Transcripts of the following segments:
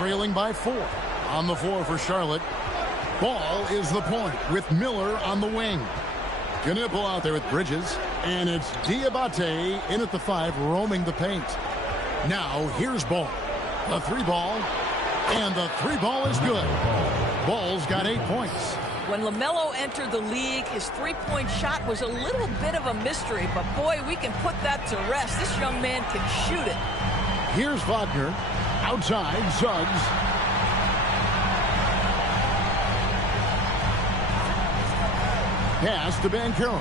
trailing by 4. On the floor for Charlotte. Ball is the point with Miller on the wing. Knipple out there with Bridges. And it's Diabate in at the 5, roaming the paint. Now here's Ball. The 3 ball. And the 3 ball is good. Ball's got 8 points. When LaMelo entered the league, his three-point shot was a little bit of a mystery, but boy, we can put that to rest. This young man can shoot it. Here's Wagner. Outside, Suggs. Pass to Banchero.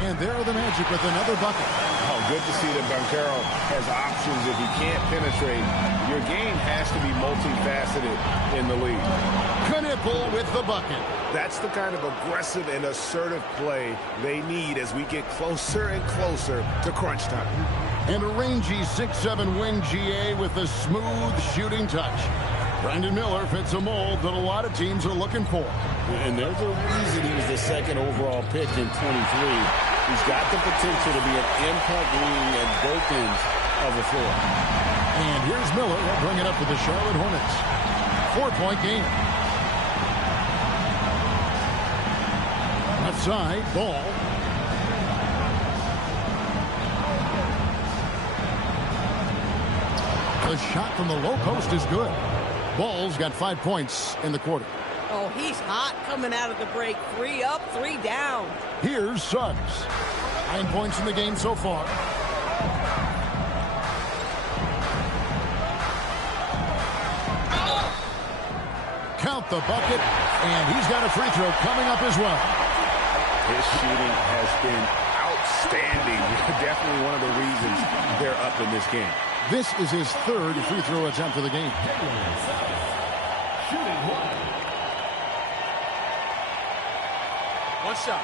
And there are the Magic with another bucket. Oh, good to see that Banchero has options. If he can't penetrate, your game has to be multifaceted in the league. Knipple with the bucket. That's the kind of aggressive and assertive play they need as we get closer and closer to crunch time. And a rangy 6'7" wing GA with a smooth shooting touch. Brandon Miller fits a mold that a lot of teams are looking for. And there's a reason he was the 2nd overall pick in 23. He's got the potential to be an impact wing at both ends of the floor. And here's Miller. He'll bring it up for the Charlotte Hornets. 4-point game. Left side, Ball. The shot from the low post is good. Ball's got 5 points in the quarter. Oh, he's hot coming out of the break. 3 up, 3 down. Here's Suggs. 9 points in the game so far. Count the bucket, and he's got a free throw coming up as well. His shooting has been outstanding. Definitely one of the reasons they're up in this game. This is his 3rd free throw attempt of the game. One shot.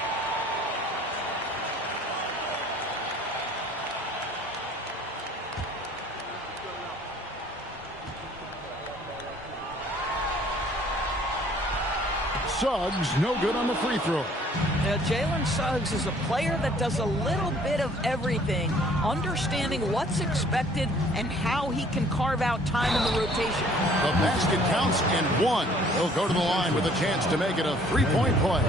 Suggs, no good on the free throw. Jalen Suggs is a player that does a little bit of everything, understanding what's expected and how he can carve out time in the rotation. The basket counts and 1. He'll go to the line with a chance to make it a 3-point play.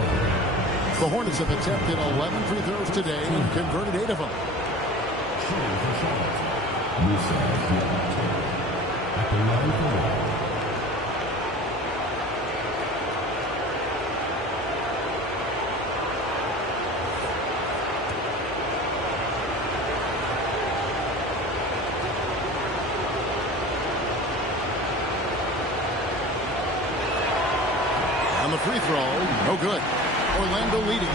The Hornets have attempted 11 free throws today and converted 8 of them. On the free throw, no good. Orlando leading.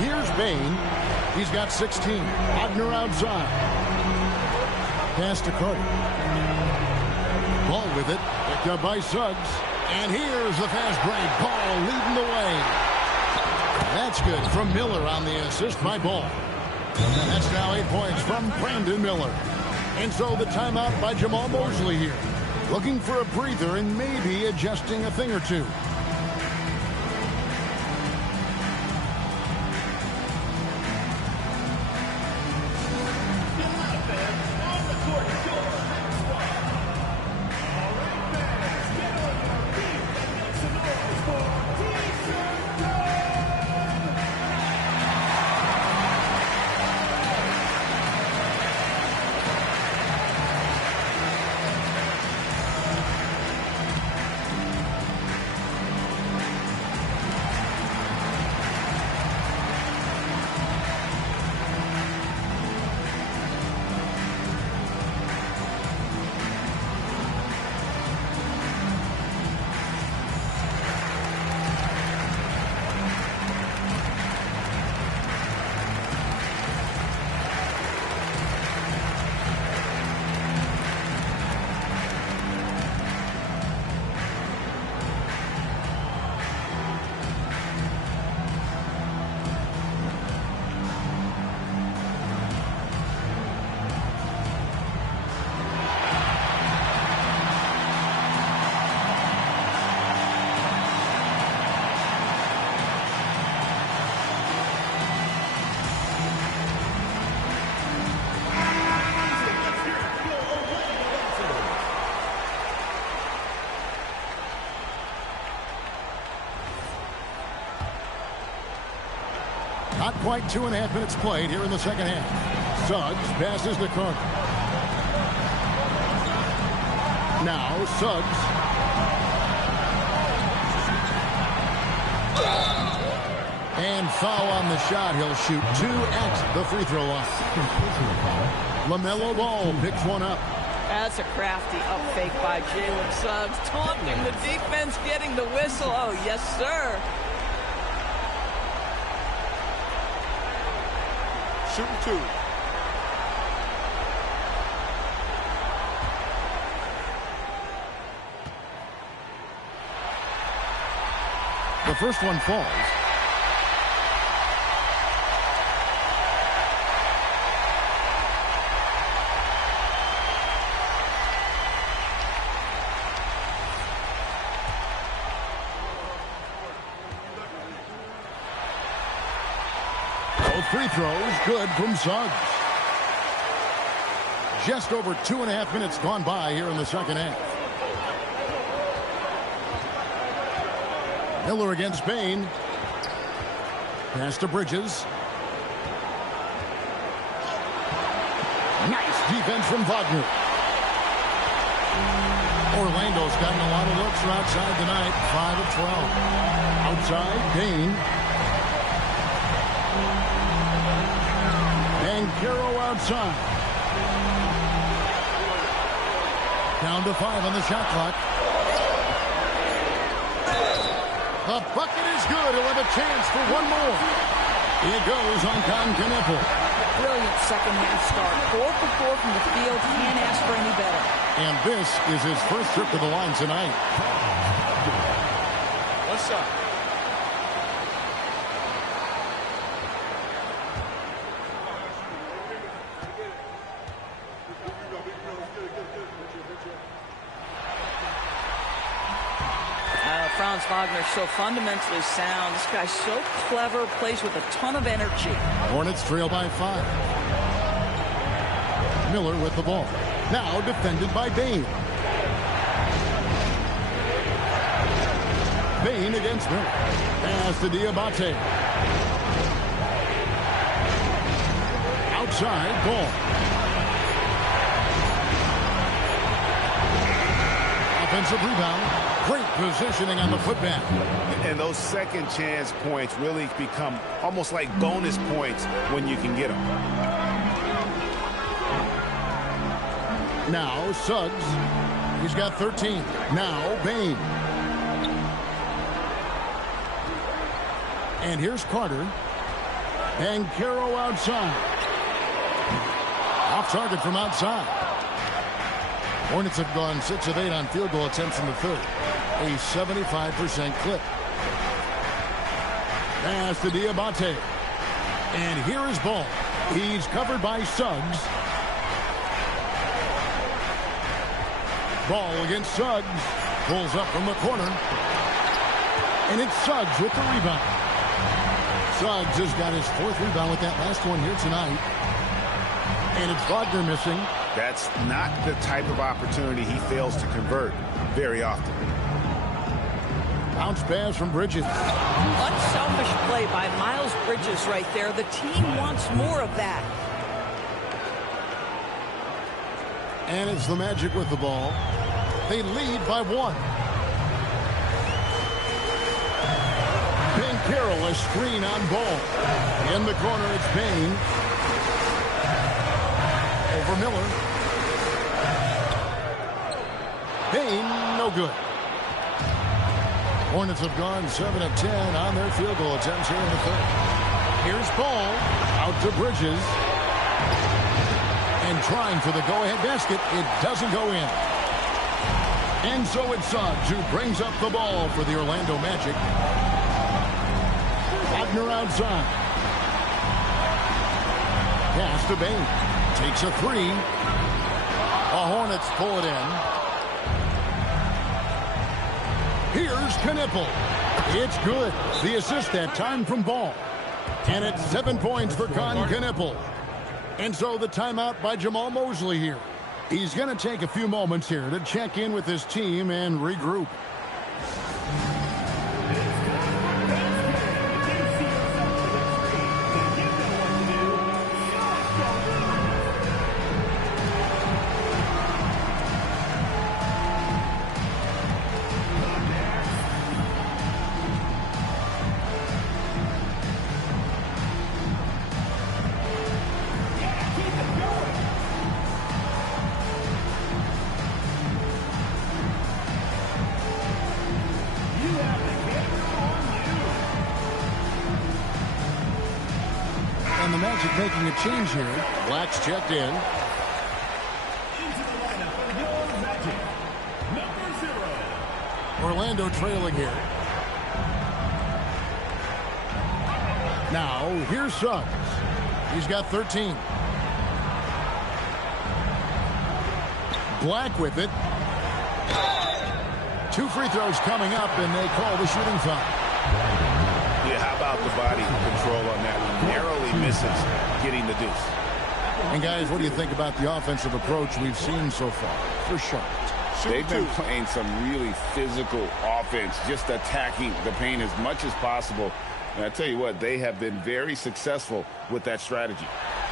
Here's Bain. He's got 16. Wagner outside. Pass to Carter. Ball with it. Picked up by Suggs. And here's the fast break. Ball leading the way. That's good from Miller on the assist by Ball. And that's now 8 points from Brandon Miller. And so the timeout by Jamal Mosley here. Looking for a breather and maybe adjusting a thing or two. quite 2.5 minutes played here in the second half. Suggs passes to Carter. Now Suggs. And foul on the shot. He'll shoot 2 at the free throw line. LaMelo Ball picks one up. That's a crafty up fake by Jalen Suggs. Taunting the defense, getting the whistle. Oh, yes, sir. Shooting 2. The first one falls. Both free throws good from Suggs. Just over 2.5 minutes gone by here in the second half. Miller against Bain. Pass to Bridges. Nice defense from Wagner. Orlando's gotten a lot of looks from outside tonight. 5 of 12. Outside, Bain. And Caro outside. Down to 5 on the shot clock. The bucket is good. He'll have a chance for one more. It goes on Knippel. Brilliant second half start. 4 for 4 from the field. Can't ask for any better. And this is his first trip to the line tonight. What's up? Franz Wagner so fundamentally sound. This guy's so clever, plays with a ton of energy. Hornets trail by 5. Miller with the ball. Now defended by Bain. Bain against Miller. Pass to Diabate. Outside, Ball. Offensive rebound. Great positioning on the putback. And those second chance points really become almost like bonus points when you can get them. Now Suggs. He's got 13. Now Bain. And here's Carter. And Caro outside. Off target from outside. Hornets have gone 6 of 8 on field goal attempts in the third. A 75% clip. Pass to Diabate. And here is Ball. He's covered by Suggs. Ball against Suggs. Pulls up from the corner. And it's Suggs with the rebound. Suggs has got his 4th rebound with that last one here tonight. And it's Wagner missing. That's not the type of opportunity he fails to convert very often. Bounce pass from Bridges. Unselfish play by Miles Bridges right there. The team wants more of that. And it's the Magic with the ball. They lead by 1. Carroll, a screen on Ball. In the corner, it's Bain. Over Miller. Bain, no good. Hornets have gone 7 of 10 on their field goal attempts here in the third. Here's Ball. Out to Bridges. And trying for the go-ahead basket. It doesn't go in. And so it's Suggs who brings up the ball for the Orlando Magic. Wagner outside. Pass to Bain. Takes a 3. The Hornets pull it in. Here's Knippel. It's good. The assist that time from Ball. And it's 7 points for Knippel. And so the timeout by Jamal Mosley here. He's going to take a few moments here to check in with his team and regroup. Magic making a change here. Black's checked in. Orlando trailing here. Now, here's Suggs. He's got 13. Black with it. 2 free throws coming up, and they call the shooting foul. Yeah, how about the body control on that one? Narrowly misses getting the deuce. And, guys, what do you think about the offensive approach we've seen so far for Charlotte? They've been playing some really physical offense, just attacking the paint as much as possible. And I tell you what, they have been very successful with that strategy.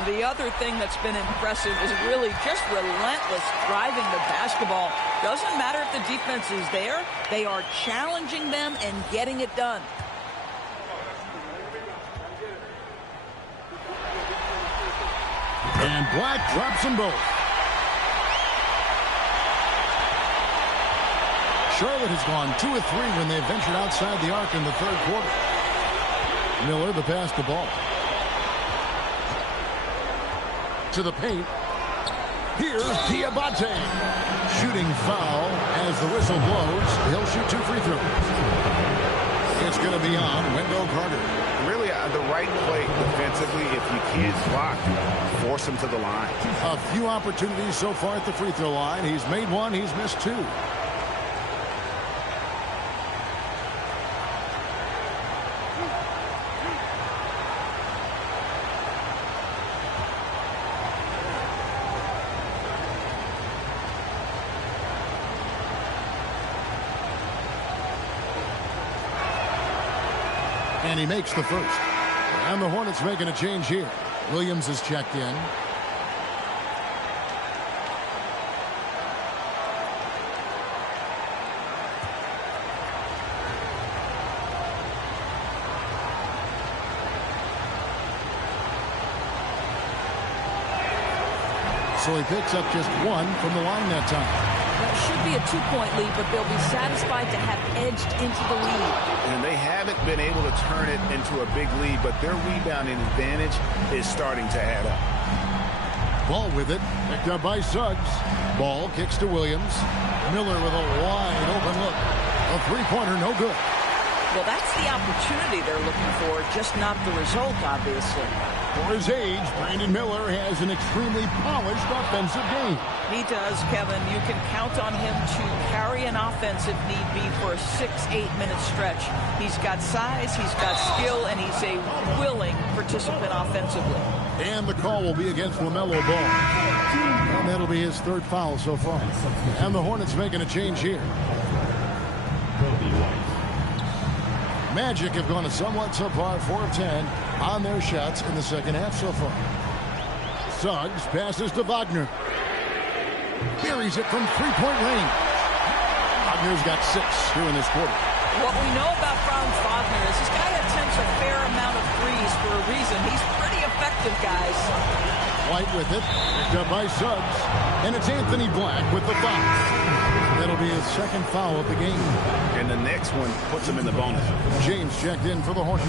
The other thing that's been impressive is really just relentless driving the basketball. Doesn't matter if the defense is there. They are challenging them and getting it done. And Black drops them both. Charlotte has gone 2 of 3 when they've ventured outside the arc in the third quarter. Miller to pass the ball. To the paint. Here's Diabate. Shooting foul as the whistle blows. He'll shoot 2 free throws. It's going to be on Wendell Carter. Really the right play defensively. If you can't block, force him to the line. A few opportunities so far at the free throw line. He's made 1. He's missed 2. And he makes the first. And the Hornets making a change here. Williams is checked in. So he picks up just 1 from the line that time. That should be a 2-point lead, but they'll be satisfied to have edged into the lead. And they haven't been able to turn it into a big lead, but their rebounding advantage is starting to add up. Ball with it. Picked up by Suggs. Ball kicks to Williams. Miller with a wide open look. A three-pointer, no good. Well, that's the opportunity they're looking for, just not the result, obviously. For his age, Brandon Miller has an extremely polished offensive game. He does, Kevin. You can count on him to carry an offense if need be for a 6-8-minute stretch. He's got size, he's got skill, and he's a willing participant offensively. And the call will be against LaMelo Ball. And that'll be his 3rd foul so far. And the Hornets making a change here. Magic have gone a somewhat subpar 4 of 10 on their shots in the second half so far. Suggs passes to Wagner. Buries it from 3-point range. Wagner's got 6 here in this quarter. What we know about Franz Wagner is this guy attempts a fair amount of threes for a reason. He's pretty effective, guys. White with it. Picked up by Suggs. And it's Anthony Black with the foul. That'll be his 2nd foul of the game. And the next one puts him in the bonus. James checked in for the Hornets.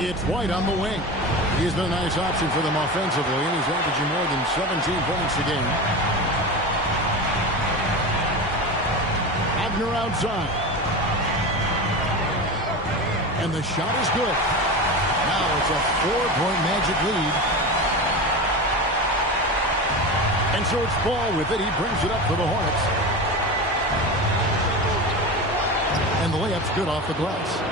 It's White on the wing. He's been a nice option for them offensively, and he's averaging more than 17 points a game. Wagner outside. And the shot is good. Now it's a 4-point Magic lead. And so it's Ball with it. He brings it up for the Hornets. And the layup's good off the glass.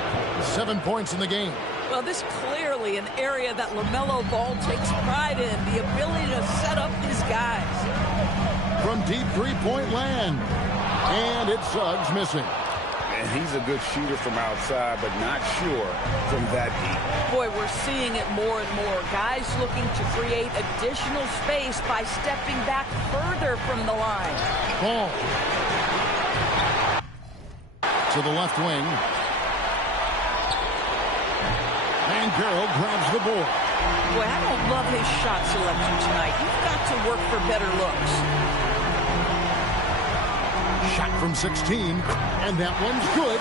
7 points in the game. Well, this clearly an area that LaMelo Ball takes pride in, the ability to set up his guys. From deep 3-point land. And it's Suggs missing. And he's a good shooter from outside, but not sure from that deep. Boy, we're seeing it more and more. Guys looking to create additional space by stepping back further from the line. Ball. To the left wing. And Carroll grabs the board. Boy, I don't love his shot selection tonight. You've got to work for better looks. Shot from 16, and that one's good.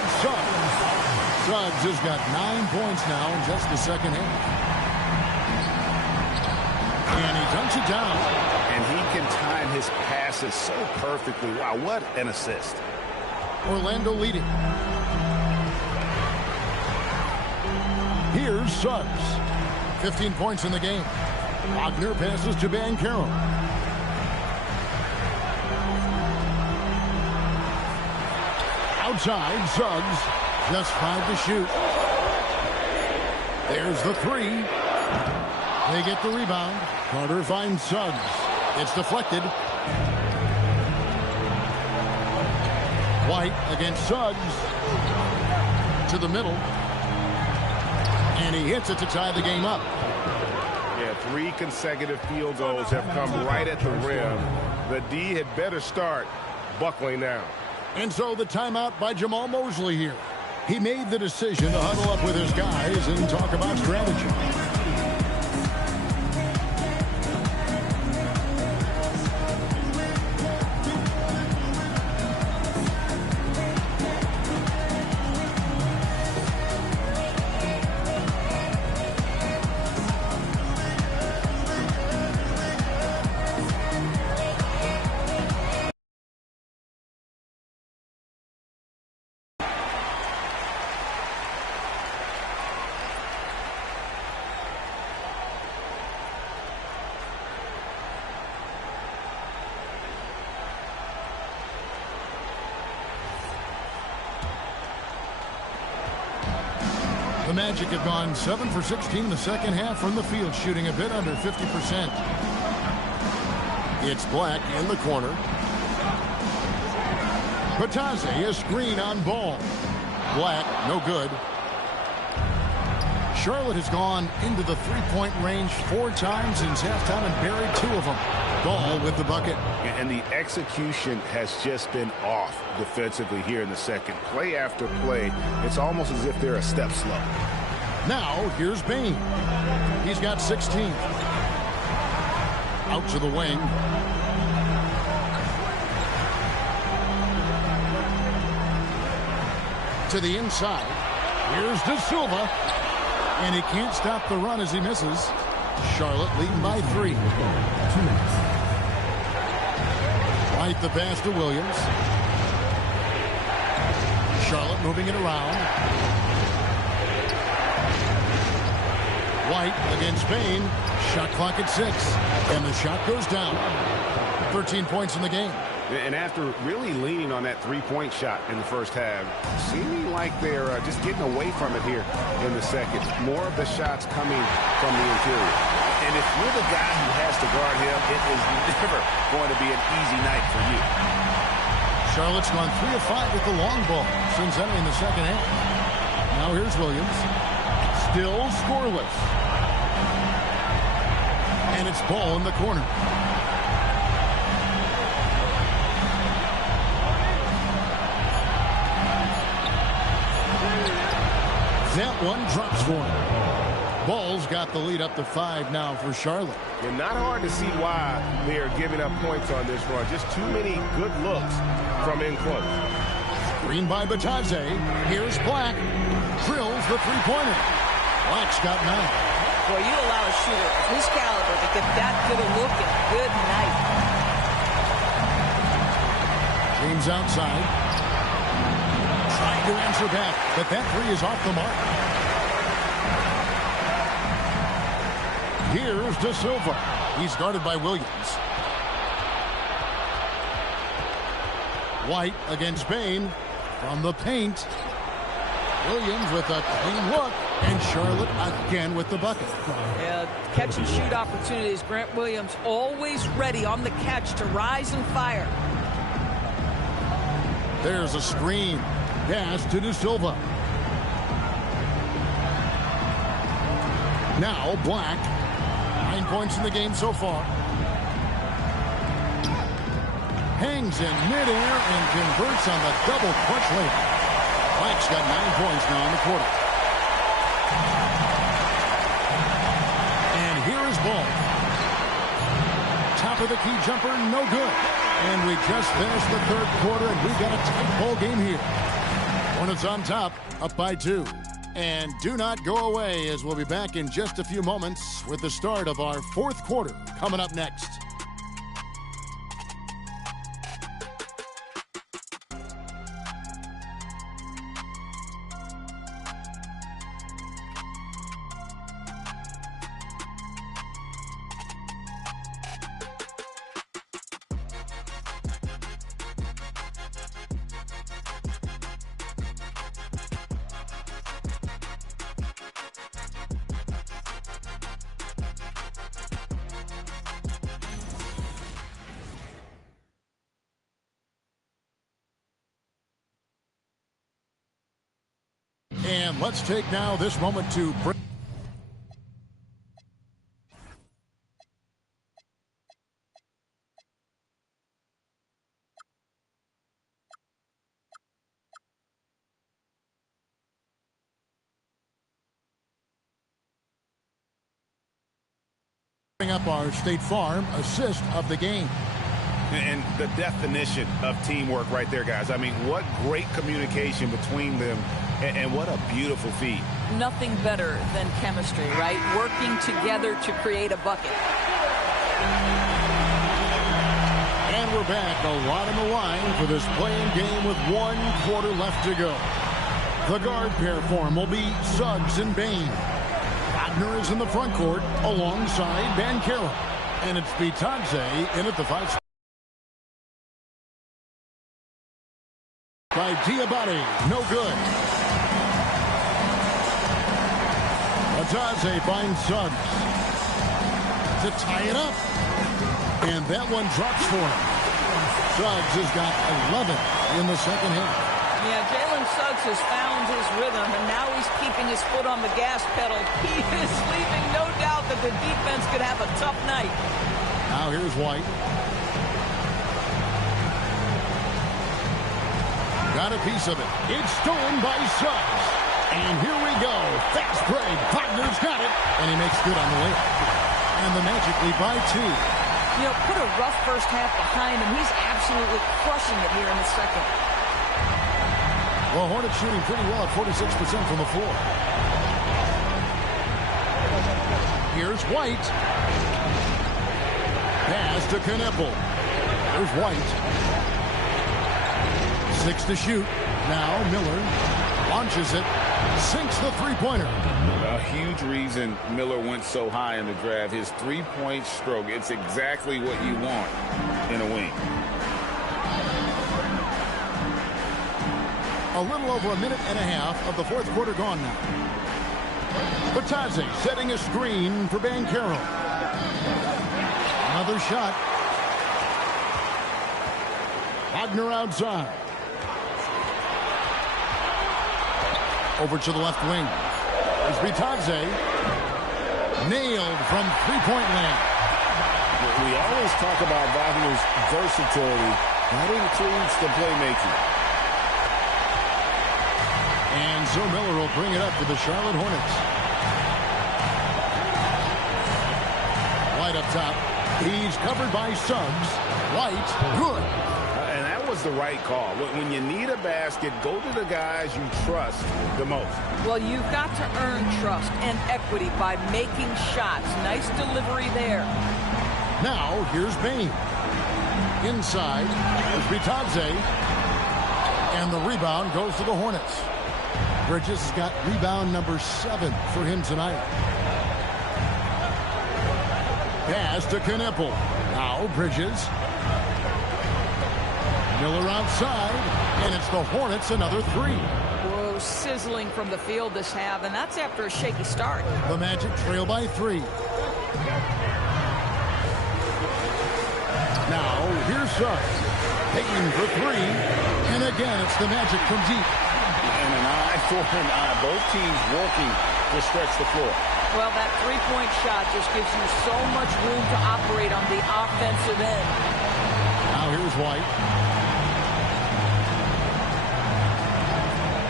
Suggs has got 9 points now in just the second half. And he dunks it down. And he can time his passes so perfectly. Wow, what an assist. Orlando leading. Here's Suggs. 15 points in the game. Wagner passes to Banchero. Outside, Suggs. Just 5 to shoot. There's the 3. They get the rebound. Carter finds Suggs. It's deflected. White against Suggs. To the middle. And he hits it to tie the game up. Yeah, 3 consecutive field goals have come right at the rim. The D had better start buckling down. And so the timeout by Jamal Mosley here. He made the decision to huddle up with his guys and talk about strategy. The Magic have gone 7 for 16 in the second half from the field, shooting a bit under 50%. It's Black in the corner. Batadze, a screen on Ball. Black, no good. Charlotte has gone into the three-point range 4 times since halftime and buried 2 of them. Ball with the bucket. And the execution has just been off defensively here in the second. Play after play, it's almost as if they're a step slow. Now, here's Bain. He's got 16. Out to the wing. To the inside. Here's De Silva. And he can't stop the run as he misses. Charlotte leading by 3. 2 minutes. Right the pass to Williams. Charlotte moving it around. White against Bain. Shot clock at 6. And the shot goes down. 13 points in the game. And after really leaning on that three-point shot in the first half, seeming like they're just getting away from it here in the second. More of the shots coming from the interior. And if you're the guy who has to guard him, it is never going to be an easy night for you. Charlotte's gone 3 of 5 with the long ball since entering the second half. Now here's Williams. Still scoreless. And it's Ball in the corner. That one drops for him. Ball's got the lead up to 5 now for Charlotte. And not hard to see why they are giving up points on this run. Just too many good looks from in close. Screen by Batadze. Here's Black. Drills the three-pointer. Black's got 9. Boy, you allow a shooter of his caliber to get that good a look and good night. James outside. Trying to answer back, but that 3 is off the mark. Here's De Silva. He's guarded by Williams. White against Bain from the paint. Williams with a clean look, and Charlotte again with the bucket. Yeah, catch and shoot opportunities. Grant Williams always ready on the catch to rise and fire. There's a screen. Pass to De Silva. Now Black. 9 points in the game so far. Hangs in midair and converts on the double clutch layup. Black's got 9 points now in the quarter. Top of the key jumper, no good. And we just finished the third quarter, and we've got a tight ball game here. Hornets on top, up by 2. And do not go away, as we'll be back in just a few moments with the start of our fourth quarter coming up next. And let's take now this moment to bring up our State Farm assist of the game. And the definition of teamwork right there, guys. I mean, what great communication between them, and what a beautiful feat. Nothing better than chemistry, right? Working together to create a bucket. And we're back. A lot on the line for this playing game with 1 quarter left to go. The guard pair form will be Suggs and Bain. Wagner is in the front court alongside Banchero. And it's Bitadze in at the 5 spot. By Diabate, no good. Bitadze finds Suggs to tie it up. And that one drops for him. Suggs has got 11 in the second half. Yeah, Jalen Suggs has found his rhythm, and now he's keeping his foot on the gas pedal. He is leaving no doubt that the defense could have a tough night. Now here's White. Got a piece of it. It's stolen by Suggs. And here we go. Fast break. Wagner's got it. And he makes good on the layup. And the Magic lead by 2. You know, put a rough first half behind him. He's absolutely crushing it here in the second. Well, Hornets shooting pretty well at 46% from the floor. Here's White. Pass to Kneppel. Here's White. 6 to shoot. Now Miller launches it. Sinks the three-pointer. A huge reason Miller went so high in the draft. His three-point stroke. It's exactly what you want in a wing. A little over a minute and a half of the fourth quarter gone now. Bitadze setting a screen for Banchero. Another shot. Wagner outside. Over to the left wing. There's Bitadze. Nailed from three-point land. We always talk about Wagner's versatility. That includes the playmaking. And so Miller will bring it up for the Charlotte Hornets. White up top. He's covered by Suggs. White, good. And that was the right call. When you need a basket, go to the guys you trust the most. Well, you've got to earn trust and equity by making shots. Nice delivery there. Now, here's Bain. Inside is Bitadze. And the rebound goes to the Hornets. Bridges has got rebound number 7 for him tonight. Pass to Kneppel. Now Bridges. Miller outside. And it's the Hornets another 3. Whoa, sizzling from the field this half, and that's after a shaky start. The Magic trail by 3. Now here's Suggs. Taking for 3. And again, it's the Magic from deep. And an eye for an eye. Both teams working to stretch the floor. Well, that three-point shot just gives you so much room to operate on the offensive end. Now here's White.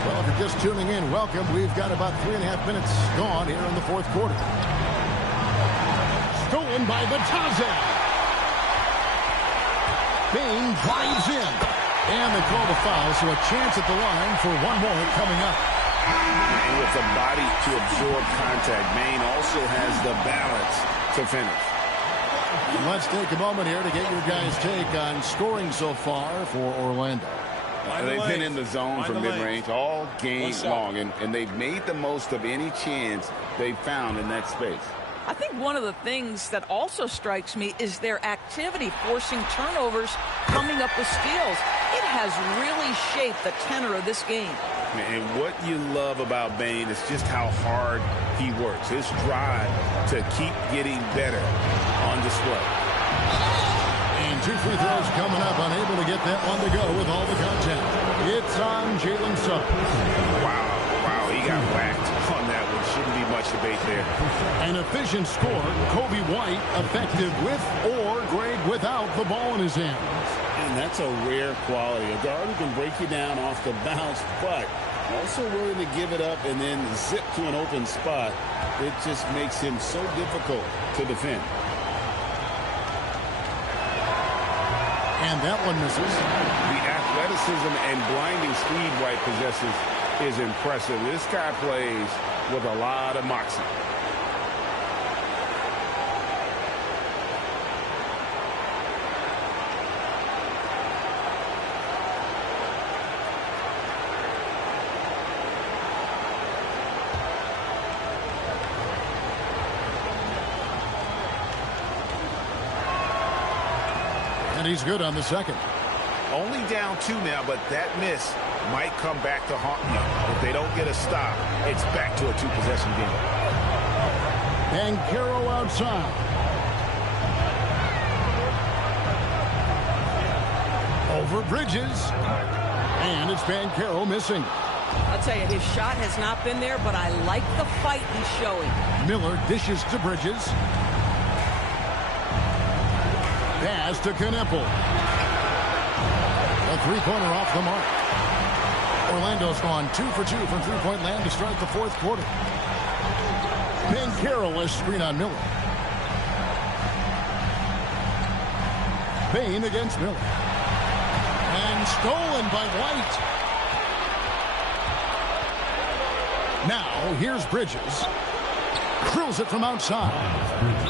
Well, if you're just tuning in, welcome. We've got about 3.5 minutes gone here in the fourth quarter. Stolen by Bitadze. Bain drives in. And they call the foul, so a chance at the line for one more coming up. And with the body to absorb contact, Bain also has the balance to finish. Let's take a moment here to get your guys' take on scoring so far for Orlando. They've been in the zone from mid-range all game long, and they've made the most of any chance they've found in that space. I think one of the things that also strikes me is their activity, forcing turnovers, coming up with steals. It has really shaped the tenor of this game. And what you love about Bain is just how hard he works. His drive to keep getting better on display. And 2 free throws coming up, unable to get that one to go with all the contact. It's on Jalen Suggs. Wow, he got whacked on that one. Shouldn't be much debate there. An efficient score. Kobe White effective with or great without the ball in his hands. And that's a rare quality. A guard who can break you down off the bounce, but also willing to give it up and then zip to an open spot. It just makes him so difficult to defend. And that one misses. The athleticism and blinding speed White possesses is impressive. This guy plays with a lot of moxie. And he's good on the second. Only down 2 now, but that miss might come back to haunt them. If they don't get a stop, it's back to a 2-possession game. And Banchero outside. Over Bridges. And it's Banchero missing. I'll tell you, his shot has not been there, but I like the fight he's showing. Miller dishes to Bridges. Pass to Kneppel. A three-pointer off the mark. Orlando's gone 2 for 2 from three-point land to start the fourth quarter. Banchero a screen on Miller. Bain against Miller. And stolen by White. Now, here's Bridges. Drills it from outside.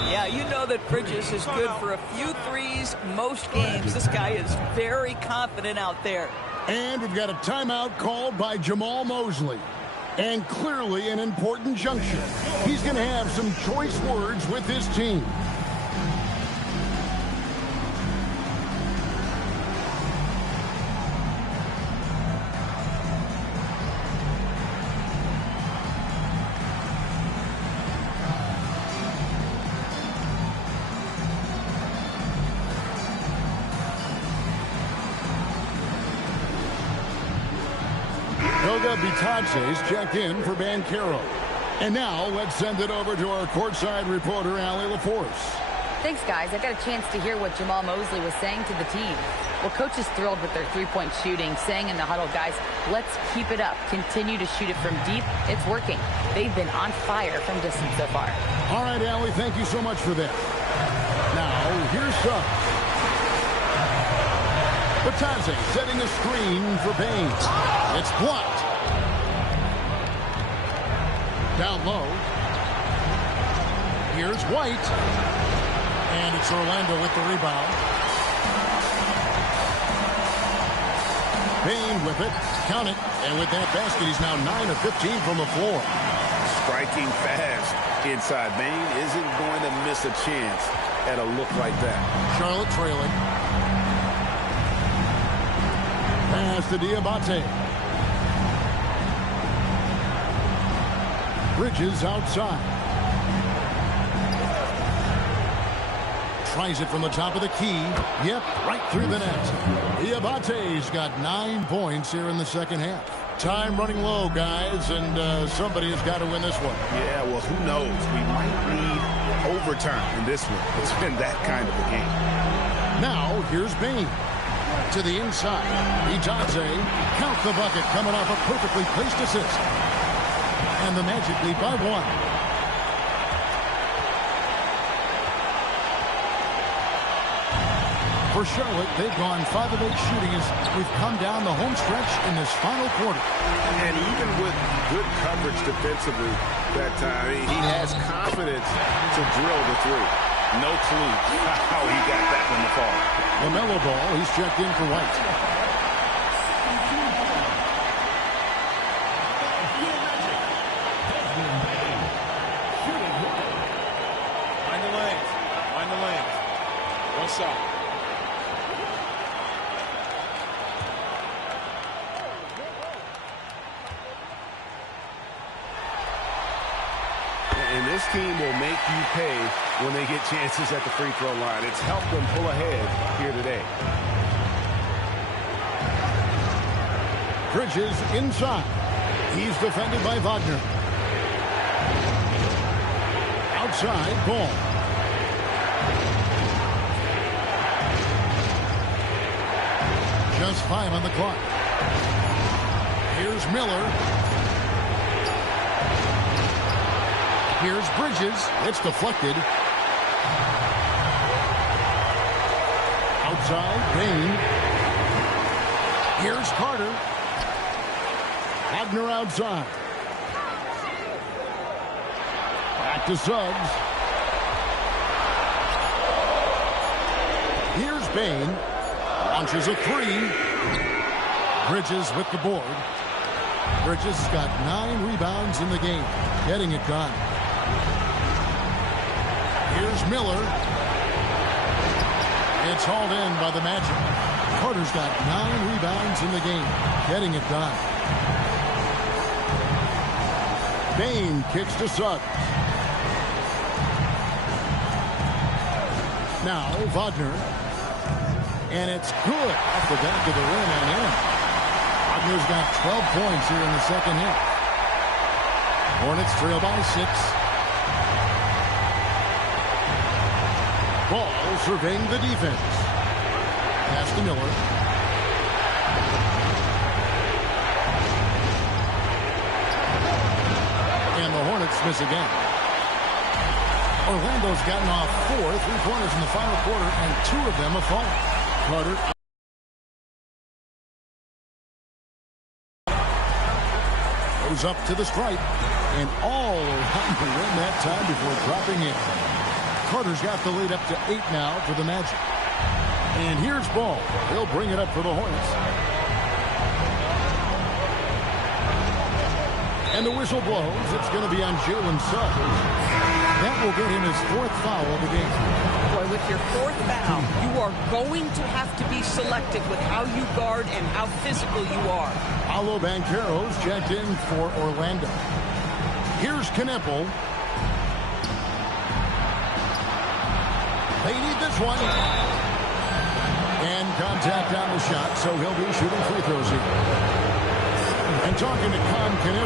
Yeah, you know that Bridges is good for a few threes most games. This guy is very confident out there. And we've got a timeout called by Jamal Mosley. And clearly an important juncture. He's going to have some choice words with his team. Bitadze's checked in for Banchero. And now let's send it over to our courtside reporter, Allie LaForce. Thanks, guys. I got a chance to hear what Jamal Mosley was saying to the team. Well, coach is thrilled with their three-point shooting, saying in the huddle, guys, let's keep it up. Continue to shoot it from deep. It's working. They've been on fire from distance so far. All right, Allie, thank you so much for that. Now, here's Suggs. Bitadze setting a screen for Bain. It's blocked. Down low. Here's White. And it's Orlando with the rebound. Bain with it. Count it. And with that basket, he's now 9 of 15 from the floor. Striking fast inside. Bain isn't going to miss a chance at a look like that. Charlotte trailing. Pass to Diabate. Bridges outside. Tries it from the top of the key. Yep, right through the net. Diabate's got 9 points here in the second half. Time running low, guys, and somebody has got to win this one. Yeah, well, who knows? We might need overtime in this one. It's been that kind of a game. Now, here's Bain. To the inside. Bitadze. Count the bucket coming off a perfectly placed assist. And the Magic lead by 1. For Charlotte, they've gone 5 of 8 shooting as we've come down the home stretch in this final quarter. And even with good coverage defensively that time, he has confidence to drill the three. No clue how he got that one to fall. LaMelo Ball, he's checked in for White. Find the lanes. Find the lanes. One side. And this team will make you pay when they get chances at the free throw line. It's helped them pull ahead here today. Bridges inside. He's defended by Wagner. Outside, Ball. Just 5 on the clock. Here's Miller. Here's Bridges. It's deflected. Outside, Bain. Here's Carter. Wagner outside. Back to Suggs. Here's Bain. Launches a 3. Bridges with the board. Bridges got 9 rebounds in the game. Getting it done. Here's Miller. It's hauled in by the Magic. Carter's got 9 rebounds in the game. Getting it done. Bain kicks to Suggs. Now Wagner. And it's good off the back of the rim and in. Wagner's got 12 points here in the second half. Hornets trail by 6. Ball surveying the defense. Pass to Miller. And the Hornets miss again. Orlando's gotten off 4 3-pointers in the final quarter, and 2 of them have fallen. Carter goes up to the stripe, and all around the rim that time before dropping in. Carter's got the lead up to 8 now for the Magic. And here's Ball. He'll bring it up for the Hornets. And the whistle blows. It's going to be on Jalen Suggs. That will get him his 4th foul of the game. Boy, with your 4th foul, you are going to have to be selective with how you guard and how physical you are. Paolo Banchero's checked in for Orlando. Here's Kneppel. They need this one. And contact on the shot, so he'll be shooting free throws here. And talking to Kneppel,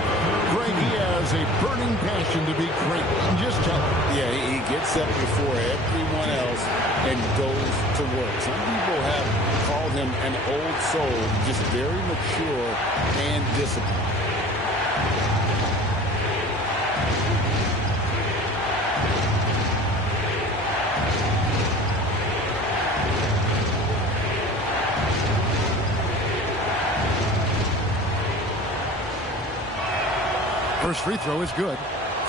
Greg, he has a burning passion to be great. Just tell him. Yeah, he gets up before everyone else and goes to work. Some people have called him an old soul, just very mature and disciplined. First free throw is good.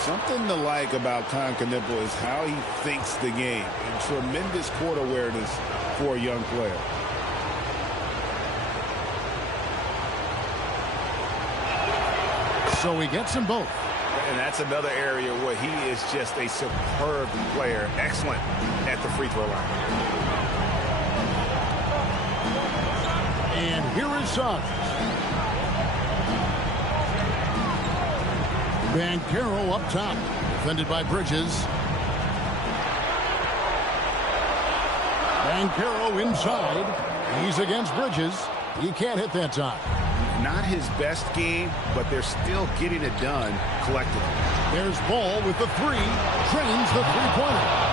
Something to like about Kneppel is how he thinks the game. And tremendous court awareness for a young player. So he gets them both. And that's another area where he is just a superb player. Excellent at the free throw line. And here is Suggs. Banchero up top. Defended by Bridges. Banchero inside. He's against Bridges. He can't hit that time. Not his best game, but they're still getting it done collectively. There's Ball with the 3. Drains the three-pointer.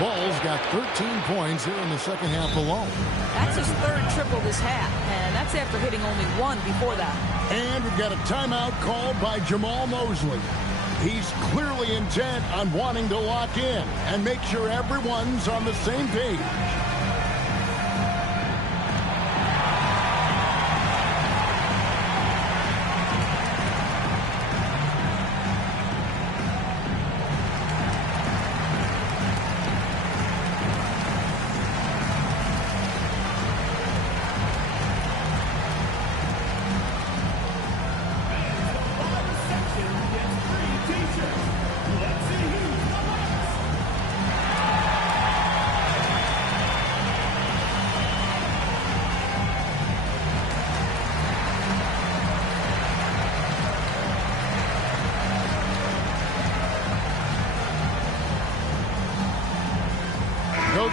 Ball's got 13 points here in the second half alone. That's his 3rd triple this half, and that's after hitting only 1 before that. And we've got a timeout called by Jamal Mosley. He's clearly intent on wanting to lock in and make sure everyone's on the same page.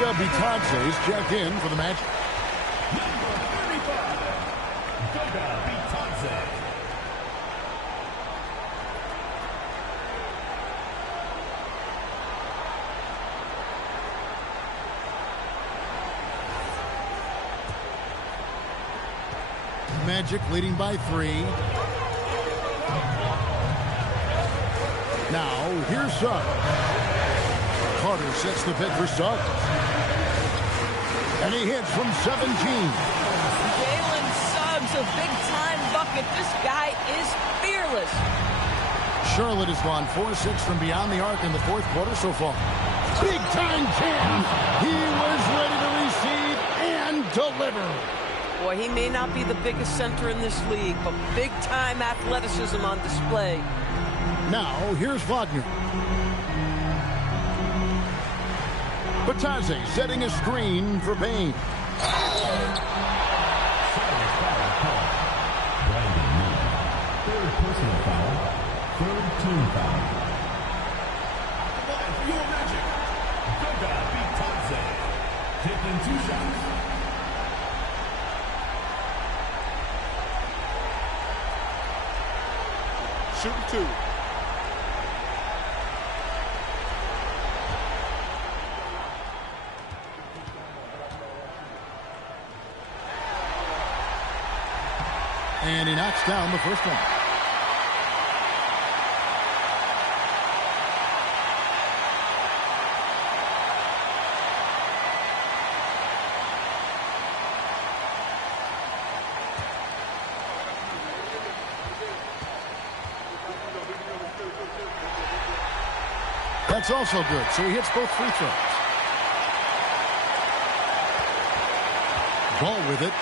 Goga Bitadze is checked in for the Magic. Number 35, Goga Bitadze. Magic leading by 3. Now, here's Suggs. Carter sets the pick for Suggs. And he hits from 17. Jalen Suggs, a big-time bucket. This guy is fearless. Charlotte has gone 4-6 from beyond the arc in the fourth quarter so far. Big-time jam. He was ready to receive and deliver. Boy, he may not be the biggest center in this league, but big-time athleticism on display. Now, here's Wagner. Bitadze setting a screen for Payne. Third personal foul. Third team foul. Your Magic. Goga Bitadze. Taking 2 shots. Shooting 2. And he knocks down the first one. That's also good, so he hits both free throws. Ball with it.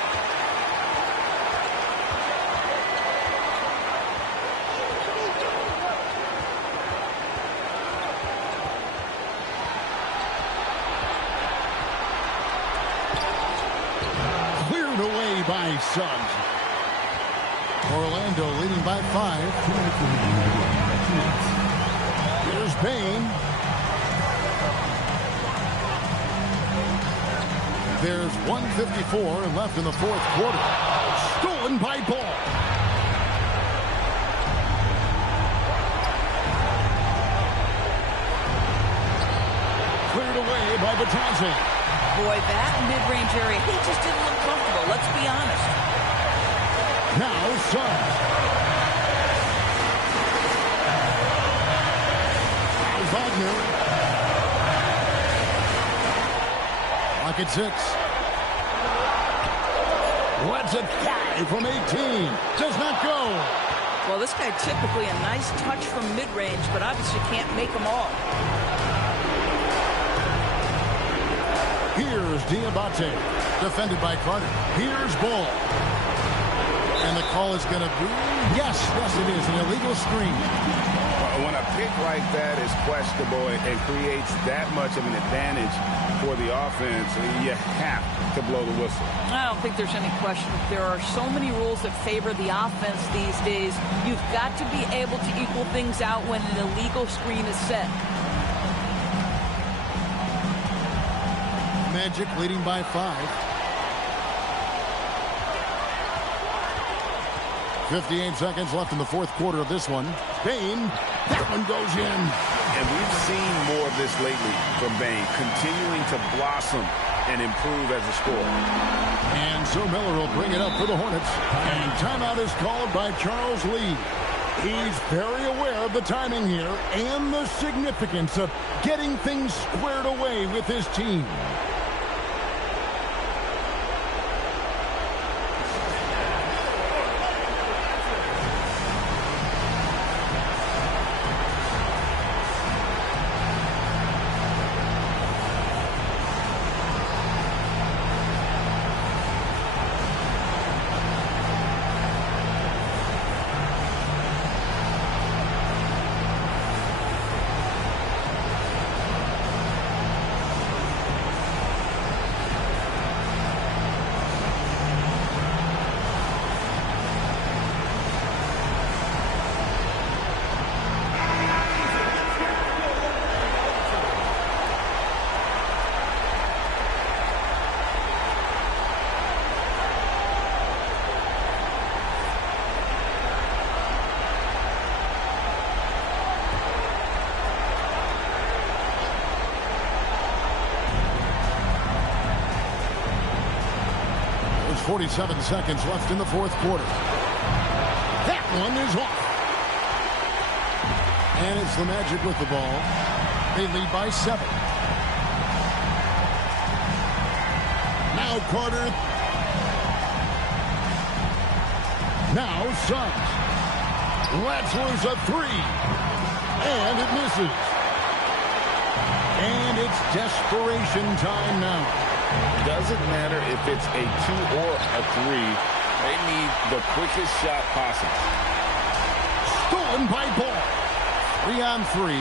Cleared away by Suggs. Orlando leading by 5. Here's Payne. There's 1:54 left in the fourth quarter. Stolen by Ball. Cleared away by Bitadze. Boy, that mid-range area, he just didn't look comfortable. Let's be honest. Now Suggs. Wagner. Clock at 6. Lets it fly from 18. Does not go. Well, this guy typically a nice touch from mid-range, but obviously can't make them all. Here's Diabate. Defended by Carter. Here's Ball. And the call is going to be, yes, it is, an illegal screen. When a pick like that is questionable and creates that much of an advantage for the offense, you have to blow the whistle. I don't think there's any question. There are so many rules that favor the offense these days. You've got to be able to equal things out when an illegal screen is set. Magic leading by 5. 58 seconds left in the fourth quarter of this one. Payne, that one goes in. And we've seen more of this lately from Payne, continuing to blossom and improve as a scorer. And so Miller will bring it up for the Hornets. And timeout is called by Charles Lee. He's very aware of the timing here and the significance of getting things squared away with his team. 47 seconds left in the fourth quarter. That one is off. And it's the Magic with the ball. They lead by 7. Now Carter. Now Suggs. Lets loose a 3. And it misses. And it's desperation time now. Doesn't matter if it's a 2 or a 3. They need the quickest shot possible. Stolen by Ball. 3 on 3.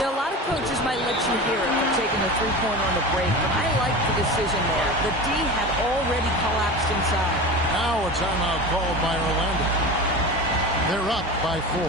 Yeah, a lot of coaches might let you hear it for taking a three-pointer on the break, but I like the decision there. The D had already collapsed inside. Now a timeout called by Orlando. They're up by 4.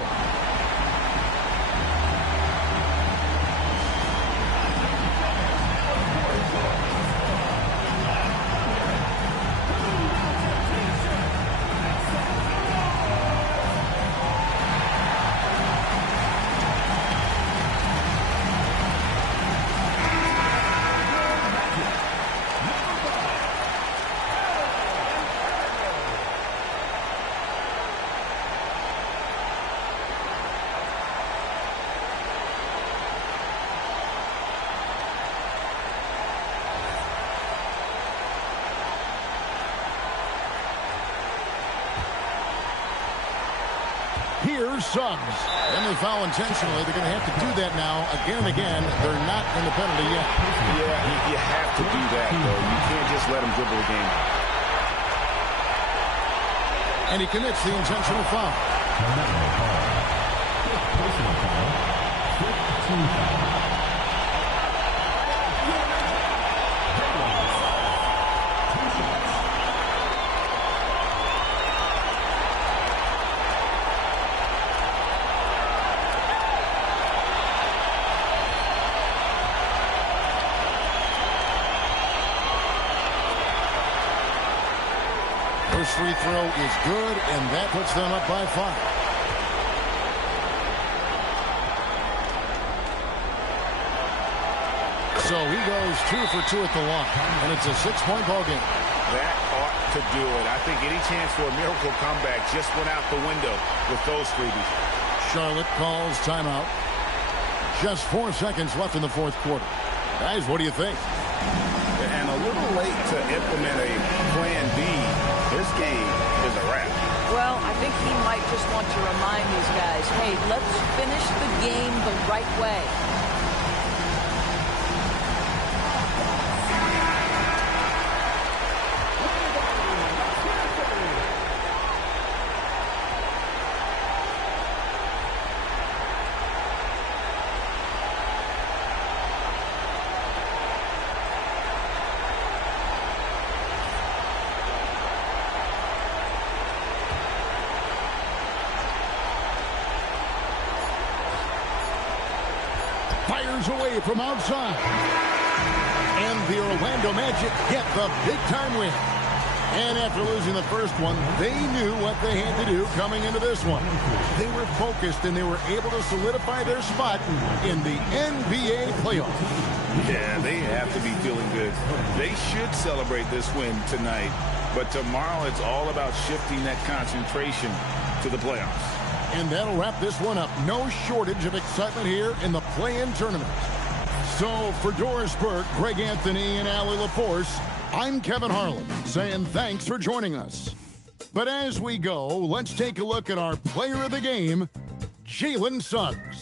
Here's Suggs. And they foul intentionally. They're going to have to do that now again and again. They're not in the penalty yet. Yeah, you have to do that, though. You can't just let them dribble the game. And he commits the intentional foul. Personal foul. 15 foul. First free throw is good, and that puts them up by 5. So he goes 2 for 2 at the line, and it's a 6-point ball game. That ought to do it. I think any chance for a miracle comeback just went out the window with those freebies. Charlotte calls timeout. Just 4 seconds left in the fourth quarter. Guys, what do you think? And a little late to implement a plan B. This game is a wrap. Well, I think he might just want to remind these guys, hey, let's finish the game the right way. Fires away from outside. And the Orlando Magic get the big-time win. And after losing the first one, they knew what they had to do coming into this one. They were focused, and they were able to solidify their spot in the NBA playoffs. Yeah, they have to be feeling good. They should celebrate this win tonight. But tomorrow, it's all about shifting that concentration to the playoffs. And that'll wrap this one up. No shortage of excitement here in the play-in tournament. So for Doris Burke, Greg Anthony, and Allie LaForce, I'm Kevin Harlan, saying thanks for joining us. But as we go, let's take a look at our player of the game, Jalen Suggs.